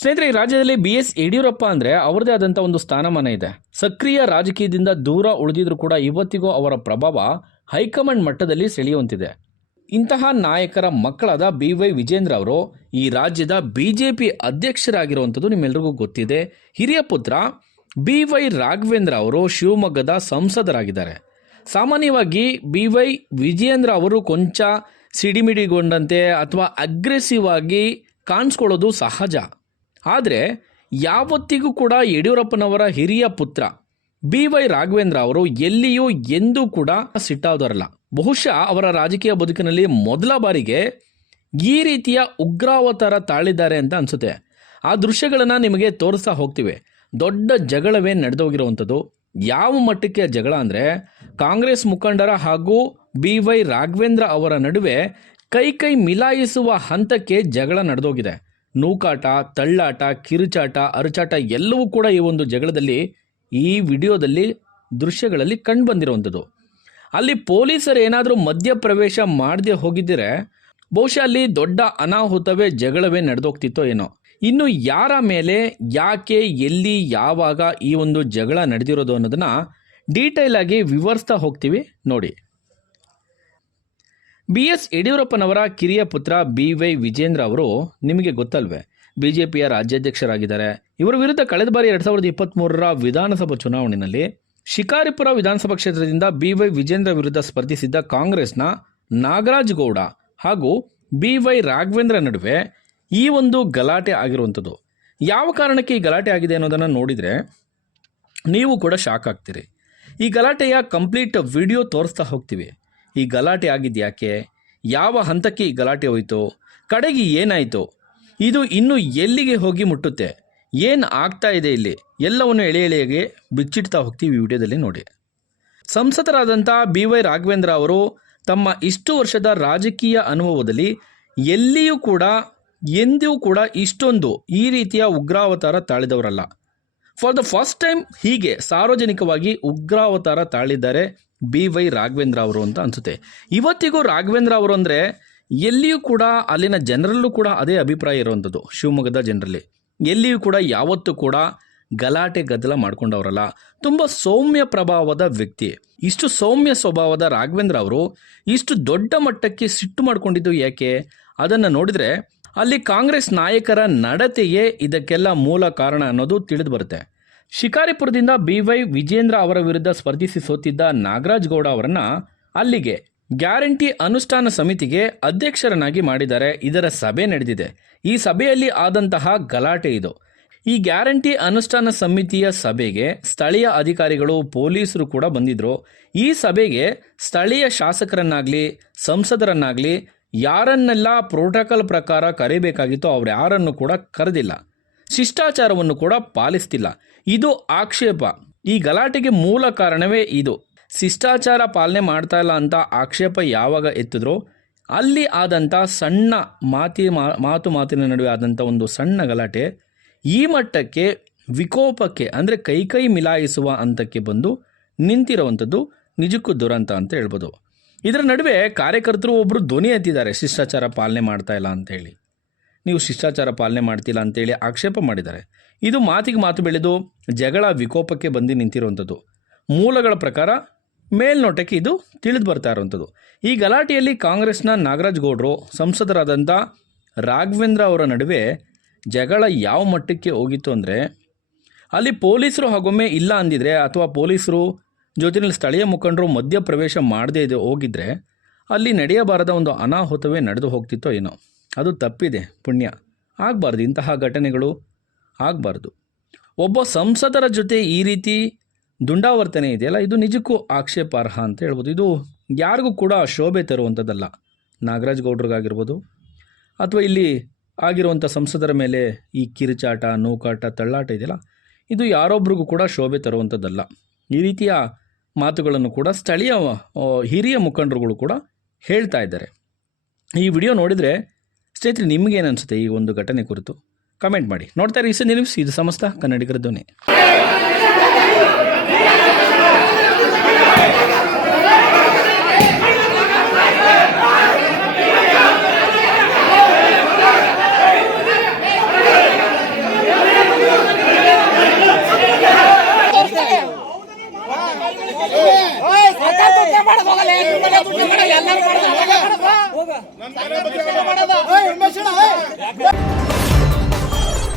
ಸ್ನೇಹಿತರೆ, ಈ ರಾಜ್ಯದಲ್ಲಿ BS ಯಡಿಯೂರಪ್ಪ ಅಂದ್ರೆ ಅವರದೇ ಆದಂತಹ ಒಂದು ಸ್ಥಾನಮಾನ ಇದೆ. ಸಕ್ರಿಯ ರಾಜಕೀಯದಿಂದ ದೂರ ಉಳಿದಿದ್ರು ಕೂಡ ಇವತ್ತಿಗೂ ಅವರ ಪ್ರಭಾವ ಹೈಕಮಾಂಡ್ ಮಟ್ಟದಲ್ಲಿ ಸೆಳೆಯುವಂತಿದೆ. ಇಂತಹ ನಾಯಕರ ಮಕ್ಕಳಾದ BY ವಿಜೇಂದ್ರ ಅವರು ಈ ರಾಜ್ಯದ BJP ಅಧ್ಯಕ್ಷರಾಗಿರುವಂಥದ್ದು ನಿಮ್ಮೆಲ್ಲರಿಗೂ ಗೊತ್ತಿದೆ. ಹಿರಿಯ ಪುತ್ರ BY ರಾಘವೇಂದ್ರ ಅವರು ಶಿವಮೊಗ್ಗದ ಸಂಸದರಾಗಿದ್ದಾರೆ. ಸಾಮಾನ್ಯವಾಗಿ BY ವಿಜೇಂದ್ರ ಅವರು ಕೊಂಚ ಸಿಡಿಮಿಡಿಗೊಂಡಂತೆ ಅಥವಾ ಅಗ್ರೆಸಿವ್ ಆಗಿ ಕಾಣಿಸ್ಕೊಳ್ಳೋದು ಸಹಜ. ಆದರೆ ಯಾವತ್ತಿಗೂ ಕೂಡ ಯಡಿಯೂರಪ್ಪನವರ ಹಿರಿಯ ಪುತ್ರ BY ರಾಘವೇಂದ್ರ ಅವರು ಎಲ್ಲಿಯೂ ಎಂದೂ ಕೂಡ ಸಿಟ್ಟಾದವರಲ್ಲ. ಬಹುಶಃ ಅವರ ರಾಜಕೀಯ ಬದುಕಿನಲ್ಲಿ ಮೊದಲ ಬಾರಿಗೆ ಈ ರೀತಿಯ ಉಗ್ರಾವತಾರ ತಾಳಿದ್ದಾರೆ ಅಂತ ಅನಿಸುತ್ತೆ. ಆ ದೃಶ್ಯಗಳನ್ನು ನಿಮಗೆ ತೋರಿಸ್ತಾ ಹೋಗ್ತೀವಿ. ದೊಡ್ಡ ಜಗಳವೇ ನಡೆದೋಗಿರುವಂಥದ್ದು. ಯಾವ ಮಟ್ಟಕ್ಕೆ ಜಗಳ ಅಂದರೆ, ಕಾಂಗ್ರೆಸ್ ಮುಖಂಡರ ಹಾಗೂ BY ರಾಘವೇಂದ್ರ ಅವರ ನಡುವೆ ಕೈ ಮಿಲಾಯಿಸುವ ಹಂತಕ್ಕೆ ಜಗಳ ನಡೆದೋಗಿದೆ. ನೂಕಾಟ, ತಳ್ಳಾಟ, ಕಿರುಚಾಟ, ಅರಚಾಟ ಎಲ್ಲವೂ ಕೂಡ ಈ ಒಂದು ಜಗಳದಲ್ಲಿ, ಈ ವಿಡಿಯೋದಲ್ಲಿ ದೃಶ್ಯಗಳಲ್ಲಿ ಕಂಡು ಬಂದಿರುವಂಥದ್ದು. ಅಲ್ಲಿ ಪೊಲೀಸರು ಏನಾದರೂ ಮಧ್ಯಪ್ರವೇಶ ಮಾಡದೆ ಹೋಗಿದ್ದರೆ ಬಹುಶಃ ಅಲ್ಲಿ ದೊಡ್ಡ ಅನಾಹುತವೇ ಜಗಳವೇ ನಡೆದೋಗ್ತಿತ್ತೋ ಏನೋ. ಇನ್ನು ಯಾರ ಮೇಲೆ, ಯಾಕೆ, ಎಲ್ಲಿ, ಯಾವಾಗ ಈ ಒಂದು ಜಗಳ ನಡೆದಿರೋದು ಅನ್ನೋದನ್ನ ಡೀಟೇಲ್ ಆಗಿ ವಿವರಿಸ್ತಾ ಹೋಗ್ತೀವಿ ನೋಡಿ. BS ಯಡಿಯೂರಪ್ಪನವರ ಕಿರಿಯ ಪುತ್ರ BY ವಿಜೇಂದ್ರ ಅವರು ನಿಮಗೆ ಗೊತ್ತಲ್ವೇ, BJPಯ ರಾಜ್ಯಾಧ್ಯಕ್ಷರಾಗಿದ್ದಾರೆ. ಇವರ ವಿರುದ್ಧ ಕಳೆದ ಬಾರಿ 2023ರ ವಿಧಾನಸಭಾ ಚುನಾವಣೆಯಲ್ಲಿ ಶಿಕಾರಿಪುರ ವಿಧಾನಸಭಾ ಕ್ಷೇತ್ರದಿಂದ BY ವಿಜೇಂದ್ರ ವಿರುದ್ಧ ಸ್ಪರ್ಧಿಸಿದ್ದ ಕಾಂಗ್ರೆಸ್ನ ನಾಗರಾಜ್ ಗೌಡ ಹಾಗೂ BY ರಾಘವೇಂದ್ರ ನಡುವೆ ಈ ಒಂದು ಗಲಾಟೆ ಆಗಿರುವಂಥದ್ದು. ಯಾವ ಕಾರಣಕ್ಕೆ ಈ ಗಲಾಟೆ ಆಗಿದೆ ಅನ್ನೋದನ್ನು ನೋಡಿದರೆ ನೀವು ಕೂಡ ಶಾಕ್ ಆಗ್ತೀರಿ. ಈ ಗಲಾಟೆಯ ಕಂಪ್ಲೀಟ್ ವಿಡಿಯೋ ತೋರಿಸ್ತಾ ಹೋಗ್ತೀವಿ. ಈ ಗಲಾಟೆ ಆಗಿದ್ಯಾಕೆ, ಯಾವ ಹಂತಕ್ಕೆ ಈ ಗಲಾಟೆ ಹೋಯಿತು, ಕಡೆಗೆ ಏನಾಯಿತು, ಇದು ಇನ್ನೂ ಎಲ್ಲಿಗೆ ಹೋಗಿ ಮುಟ್ಟುತ್ತೆ, ಏನು ಆಗ್ತಾ ಇದೆ ಇಲ್ಲಿ, ಎಲ್ಲವನ್ನು ಎಳೆಗೆ ಬಿಚ್ಚಿಡ್ತಾ ಹೋಗ್ತೀವಿ ಈ ವಿಡಿಯೋದಲ್ಲಿ ನೋಡಿ. ಸಂಸದರಾದಂಥ BY ರಾಘವೇಂದ್ರ ಅವರು ತಮ್ಮ ಇಷ್ಟು ವರ್ಷದ ರಾಜಕೀಯ ಅನುಭವದಲ್ಲಿ ಎಲ್ಲಿಯೂ ಕೂಡ ಎಂದೂ ಕೂಡ ಇಷ್ಟೊಂದು ಈ ರೀತಿಯ ಉಗ್ರಾವತಾರ ತಾಳಿದವರಲ್ಲ. ಫಾರ್ ದ ಫಸ್ಟ್ ಟೈಮ್ ಹೀಗೆ ಸಾರ್ವಜನಿಕವಾಗಿ ಉಗ್ರಾವತಾರ ತಾಳಿದ್ದಾರೆ BY ರಾಘವೇಂದ್ರ ಅವರು ಅಂತ ಅನಿಸುತ್ತೆ. ಇವತ್ತಿಗೂ ರಾಘವೇಂದ್ರ ಅವರು ಅಂದರೆ ಎಲ್ಲಿಯೂ ಕೂಡ ಅಲ್ಲಿನ ಜನರಲ್ಲೂ ಕೂಡ ಅದೇ ಅಭಿಪ್ರಾಯ ಇರುವಂಥದ್ದು. ಶಿವಮೊಗ್ಗದ ಜನರಲ್ಲಿ ಎಲ್ಲಿಯೂ ಕೂಡ ಯಾವತ್ತೂ ಕೂಡ ಗಲಾಟೆ ಗದ್ದಲ ಮಾಡ್ಕೊಂಡವರಲ್ಲ. ತುಂಬ ಸೌಮ್ಯ ಪ್ರಭಾವದ ವ್ಯಕ್ತಿ. ಇಷ್ಟು ಸೌಮ್ಯ ಸ್ವಭಾವದ ರಾಘವೇಂದ್ರ ಅವರು ಇಷ್ಟು ದೊಡ್ಡ ಮಟ್ಟಕ್ಕೆ ಸಿಟ್ಟು ಮಾಡಿಕೊಂಡಿದ್ದು ಯಾಕೆ, ಅದನ್ನು ನೋಡಿದರೆ ಅಲ್ಲಿ ಕಾಂಗ್ರೆಸ್ ನಾಯಕರ ನಡತೆಯೇ ಇದಕ್ಕೆಲ್ಲ ಮೂಲ ಕಾರಣ ಅನ್ನೋದು ತಿಳಿದು ಬರುತ್ತೆ. ಶಿಕಾರಿಪುರದಿಂದ BY ವಿಜೇಂದ್ರ ಅವರ ವಿರುದ್ಧ ಸ್ಪರ್ಧಿಸಿ ಸೋತಿದ್ದ ನಾಗರಾಜ್ ಗೌಡ ಅವರನ್ನ ಅಲ್ಲಿಗೆ ಗ್ಯಾರಂಟಿ ಅನುಷ್ಠಾನ ಸಮಿತಿಗೆ ಅಧ್ಯಕ್ಷರನ್ನಾಗಿ ಮಾಡಿದ್ದಾರೆ. ಇದರ ಸಭೆ ನಡೆದಿದೆ. ಈ ಸಭೆಯಲ್ಲಿ ಆದಂತಹ ಗಲಾಟೆ ಇದು. ಈ ಗ್ಯಾರಂಟಿ ಅನುಷ್ಠಾನ ಸಮಿತಿಯ ಸಭೆಗೆ ಸ್ಥಳೀಯ ಅಧಿಕಾರಿಗಳು, ಪೊಲೀಸರು ಕೂಡ ಬಂದಿದ್ರು. ಈ ಸಭೆಗೆ ಸ್ಥಳೀಯ ಶಾಸಕರನ್ನಾಗಲಿ ಸಂಸದರನ್ನಾಗಲಿ ಯಾರನ್ನೆಲ್ಲ ಪ್ರೋಟೋಕಾಲ್ ಪ್ರಕಾರ ಕರೆಯಬೇಕಾಗಿತ್ತೋ ಅವ್ರು ಯಾರನ್ನು ಕೂಡ ಕರೆದಿಲ್ಲ. ಶಿಷ್ಟಾಚಾರವನ್ನು ಕೂಡ ಪಾಲಿಸ್ತಿಲ್ಲ. ಇದು ಆಕ್ಷೇಪ. ಈ ಗಲಾಟೆಗೆ ಮೂಲ ಕಾರಣವೇ ಇದು. ಶಿಷ್ಟಾಚಾರ ಪಾಲನೆ ಮಾಡ್ತಾ ಇಲ್ಲ ಅಂತ ಆಕ್ಷೇಪ ಯಾವಾಗ ಎತ್ತಿದ್ರೋ ಅಲ್ಲಿ ಆದಂಥ ಸಣ್ಣ ಮಾತಿನ ನಡುವೆ ಆದಂಥ ಒಂದು ಸಣ್ಣ ಗಲಾಟೆ ಈ ಮಟ್ಟಕ್ಕೆ ವಿಕೋಪಕ್ಕೆ ಅಂದರೆ ಕೈ ಮಿಲಾಯಿಸುವ ಹಂತಕ್ಕೆ ಬಂದು ನಿಂತಿರುವಂಥದ್ದು ನಿಜಕ್ಕೂ ದುರಂತ ಅಂತ ಹೇಳ್ಬೋದು. ಇದರ ನಡುವೆ ಕಾರ್ಯಕರ್ತರು ಒಬ್ಬರು ಧ್ವನಿ ಎತ್ತಿದ್ದಾರೆ, ಶಿಷ್ಟಾಚಾರ ಪಾಲನೆ ಮಾಡ್ತಾ ಇಲ್ಲ ಅಂತೇಳಿ. ನೀವು ಶಿಷ್ಟಾಚಾರ ಪಾಲನೆ ಮಾಡ್ತಿಲ್ಲ ಅಂತೇಳಿ ಆಕ್ಷೇಪ ಮಾಡಿದ್ದಾರೆ. ಇದು ಮಾತಿಗೆ ಮಾತು ಬೆಳೆದು ಜಗಳ ವಿಕೋಪಕ್ಕೆ ಬಂದು ನಿಂತಿರುವಂಥದ್ದು. ಮೂಲಗಳ ಪ್ರಕಾರ ಮೇಲ್ನೋಟಕ್ಕೆ ಇದು ತಿಳಿದು ಬರ್ತಾ ಇರುವಂಥದ್ದು. ಈ ಗಲಾಟೆಯಲ್ಲಿ ಕಾಂಗ್ರೆಸ್ನ ನಾಗರಾಜ್ ಗೌಡರು, ಸಂಸದರಾದಂಥ ರಾಘವೇಂದ್ರ ಅವರ ನಡುವೆ ಜಗಳ ಯಾವ ಮಟ್ಟಕ್ಕೆ ಹೋಗಿತ್ತು ಅಂದರೆ, ಅಲ್ಲಿ ಪೊಲೀಸರು ಹಾಗೊಮ್ಮೆ ಇಲ್ಲ ಅಂದಿದ್ರೆ ಅಥವಾ ಪೊಲೀಸರು ಜೊತೆಯಲ್ಲಿ ಸ್ಥಳೀಯ ಮುಖಂಡರು ಮಧ್ಯಪ್ರವೇಶ ಮಾಡದೇ ಹೋಗಿದ್ರೆ ಅಲ್ಲಿ ನಡೆಯಬಾರದ ಒಂದು ಅನಾಹುತವೇ ನಡೆದು ಹೋಗ್ತಿತ್ತೋ ಏನೋ. ಅದು ತಪ್ಪಿದೆ, ಪುಣ್ಯ ಆಗಬಾರ್ದು, ಇಂತಹ ಘಟನೆಗಳು ಆಗಬಾರ್ದು. ಒಬ್ಬ ಸಂಸದರ ಜೊತೆ ಈ ರೀತಿ ದುಂಡಾವರ್ತನೆ ಇದೆಯಲ್ಲ, ಇದು ನಿಜಕ್ಕೂ ಆಕ್ಷೇಪಾರ್ಹ ಅಂತ ಹೇಳ್ಬೋದು. ಇದು ಯಾರಿಗೂ ಕೂಡ ಶೋಭೆ ತರುವಂಥದ್ದಲ್ಲ. ನಾಗರಾಜ್ ಗೌಡ್ರಿಗಾಗಿರ್ಬೋದು ಅಥವಾ ಇಲ್ಲಿ ಆಗಿರುವಂಥ ಸಂಸದರ ಮೇಲೆ ಈ ಕಿರುಚಾಟ, ನೂಕಾಟ, ತಳ್ಳಾಟ ಇದೆಯಲ್ಲ, ಇದು ಯಾರೊಬ್ರಿಗೂ ಕೂಡ ಶೋಭೆ ತರುವಂಥದ್ದಲ್ಲ. ಈ ರೀತಿಯ ಮಾತುಗಳನ್ನು ಕೂಡ ಸ್ಥಳೀಯ ಹಿರಿಯ ಮುಖಂಡರುಗಳು ಕೂಡ ಹೇಳ್ತಾ ಇದ್ದಾರೆ. ಈ ವಿಡಿಯೋ ನೋಡಿದರೆ ಸ್ನೇಹಿತರೆ ನಿಮಗೇನು ಅನಿಸುತ್ತೆ ಈ ಒಂದು ಘಟನೆ ಕುರಿತು ಕಮೆಂಟ್ ಮಾಡಿ. ನೋಡ್ತಾ ಇರಿ ಇಸು ನ್ಯೂಸ್, ಇದು ಸಮಸ್ತ ಕನ್ನಡಿಗರ ಧ್ವನಿ. ಹೋಗ